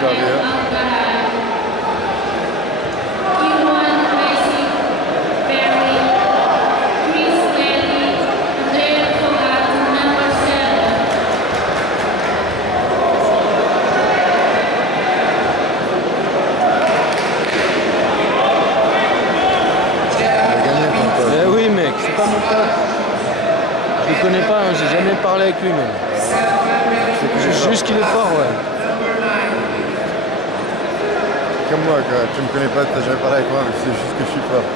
servir. Je le connais pas, hein, j'ai jamais parlé avec lui même. C'est juste qu'il est fort, ouais. Comme moi, quoi. Tu me connais pas, t'as jamais parlé avec moi, mais c'est juste que je suis fort.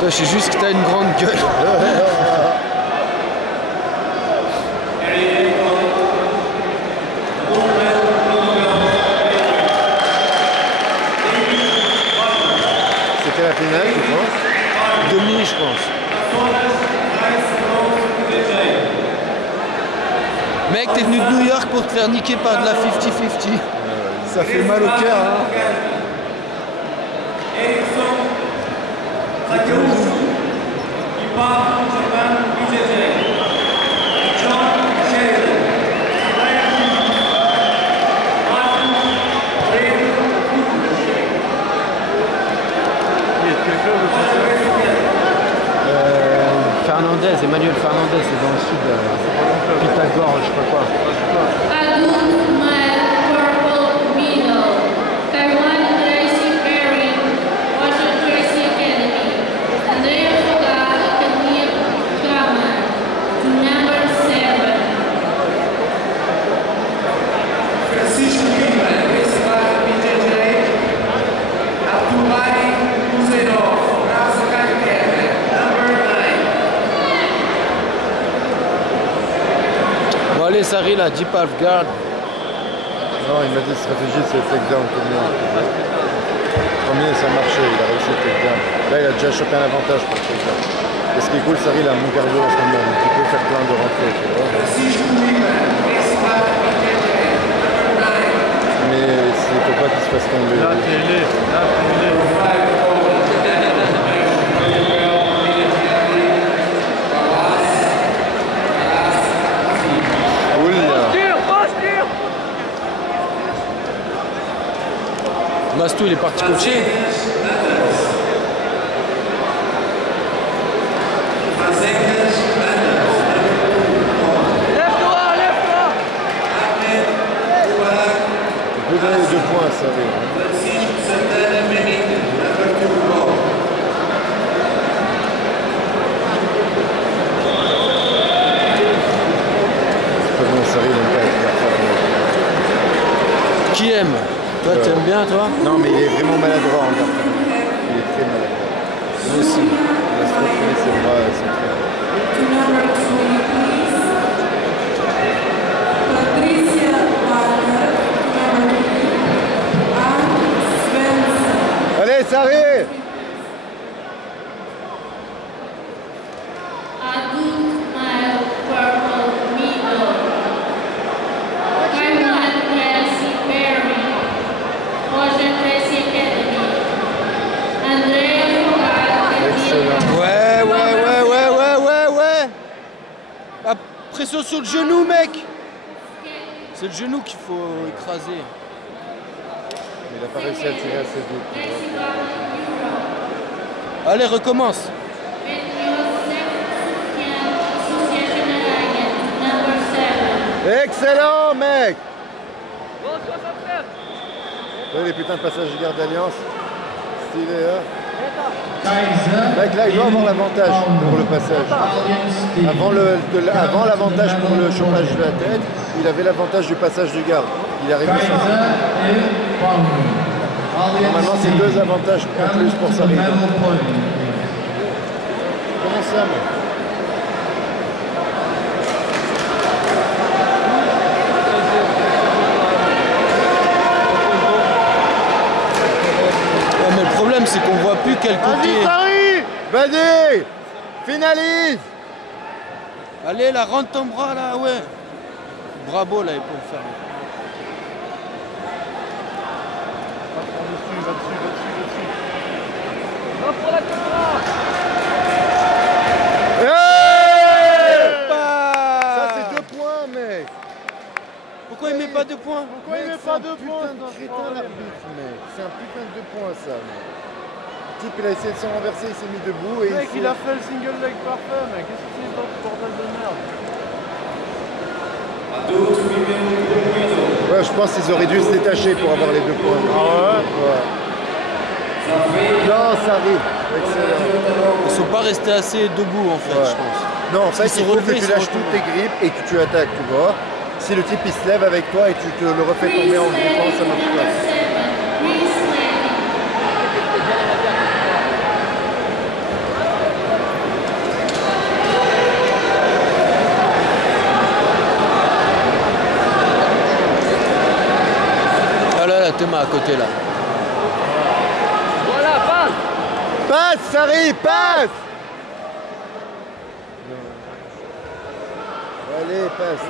Toi, c'est juste que t'as une grande gueule. C'était la finale, je pense. Demi, je pense. Mec, t'es venu de New York pour te faire niquer par de la 50-50. Ça fait mal au cœur, hein. Fernandez, Emmanuel Fernandez, c'est dans le sud, Pythagore, je sais pas quoi. Allez, Sari, là, deep half guard. Non, il m'a dit stratégie, c'est le takedown comme moi. Premier, ça marchait, il a réussi le takedown. Là, il a déjà chopé un avantage pour le takedown. Et ce qui est cool, Sari, il a mon cardio en ce moment, donc il peut faire plein de rentrées, tu vois. Mais il faut pas qu'il se fasse tomber. Là, t'es Mastou, il est parti coacher. Lève-toi, lève-toi. Tu peux donner 2 points à Sari. C'est pas bon, Sari, il n'aime pas être fort. Qui aime? Toi, tu aimes bien, toi? Non, mais il est vraiment maladroit en garde. Il est très maladroit. Moi aussi. Il a trop traîné ses bras, c'est très... Allez, Sari! Pression sur le genou, mec. C'est le genou qu'il faut écraser. Mais il n'a pas réussi à tirer assez vite. Allez, recommence. Excellent, mec. Bon, 69. Là, les putains de passages de garde d'Alliance. Stylé, hein. Mec, là, il doit avoir l'avantage pour le passage. Avant l'avantage pour le chômage de la tête, il avait l'avantage du passage du garde. Il arrive à ça. Normalement, c'est 2 avantages en plus pour Sari. Comment ça, mec? Mais le problème, c'est qu'on voit plus quel côté. Vas-y, Sari! Vas-y! Finalise! Allez, là, rentre ton bras, là, ouais. Bravo, là, il peut le faire. Va dessus. Va pour la caméra. Hey! Ça, c'est 2 points, mec! Pourquoi il met pas pas 2 points? Pourquoi il met Mec, pas c'est 2 un points? putain de crétin l'arbitre, mec. C'est un putain de 2 points ça, mec. Le type il a essayé de se renverser, il s'est mis debout et Mec, il a fait le single leg parfait, mec. Qu'est-ce que c'est ce bordel de merde? Ouais, je pense qu'ils auraient dû se détacher pour avoir les 2 points. Ah Ouais. Non, ça arrive. Excellent. Ils sont pas restés assez debout en fait, Ouais. je pense. Non, en fait, Ils sont il faut relevés, que ils tu sont lâches retournés. toutes tes grippes et que tu attaques, tu vois. Si le type il se lève avec toi et tu te le refais tomber en grippant, ça marche pas. Ah là là, Thomas à côté là. Voilà, passe! Passe, Sari, passe! Allez, passe.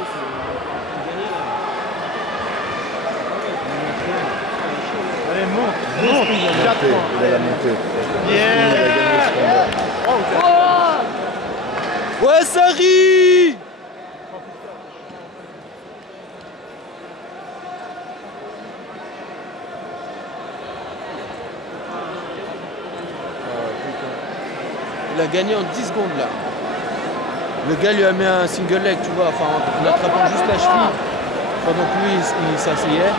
Allez, monte! Il a la montée. Il a gagné ce combat. Ouais, Sari! Il a gagné en 10 secondes là. Le gars lui a mis un single leg, tu vois, enfin en attrapant juste la cheville pendant que lui il s'asseyait.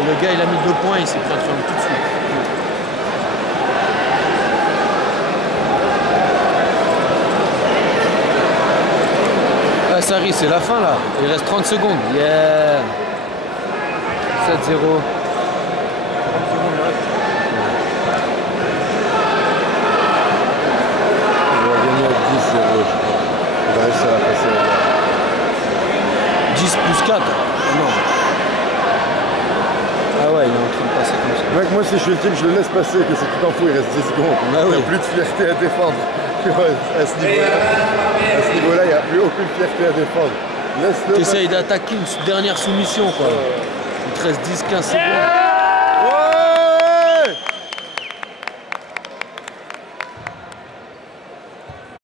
Et le gars il a mis 2 points et il s'est pris un triangle tout de suite. Ah Sari, c'est la fin là. Il reste 30 secondes. Yeah! 7-0. Il va gagner à 10-0, je crois. Il va réussir à passer. 10 plus 4. Non. Ah ouais, il est en train de passer comme ça. Mec, moi si je suis le type, je le laisse passer, que c'est tout en fou, il reste 10 secondes. Ah Il n'y oui. a plus de fierté à défendre. Ouais, à ce niveau-là, il n'y a plus aucune fierté à défendre. Laisse-le Tu essayes passer. d'attaquer une dernière soumission quoi. Il te reste 10-15 secondes.